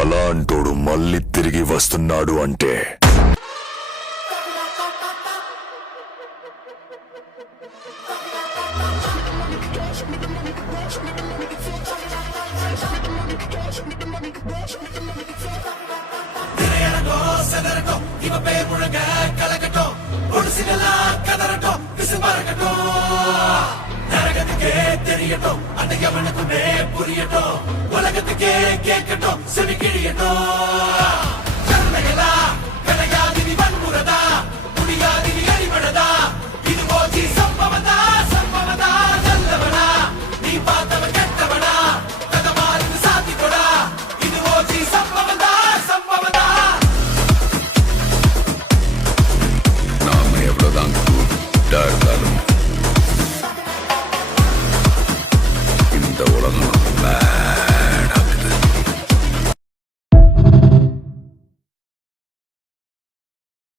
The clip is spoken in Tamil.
అలాంటోడు మళ్ళీ తిరిగి వస్తున్నాడు అంటే தெரியட்டும் அந்த எவனுக்குமே புரியட்டும் உலகத்துக்கே கேட்கட்டும் செவி கிழியட்டும்